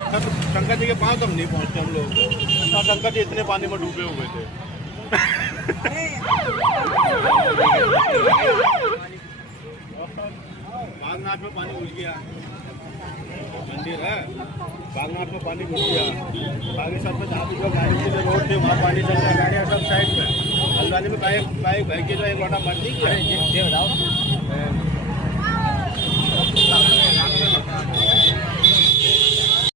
शंकर जी के पास हम नहीं पहुंचते हम लोग। शंकर जी इतने पानी में डूबे हुए थे। बागनाथ में पानी घुस गया, मंदिर है बागनाथ में पानी घुस गया। बाकी सब में जहाँ भी जो गाड़ी की रोड थी वहाँ पानी चल रहा है, गाड़ियाँ सब साइड में। हल्द्वानी में बाइक भाई की जो एक लोटा मर नहीं गया।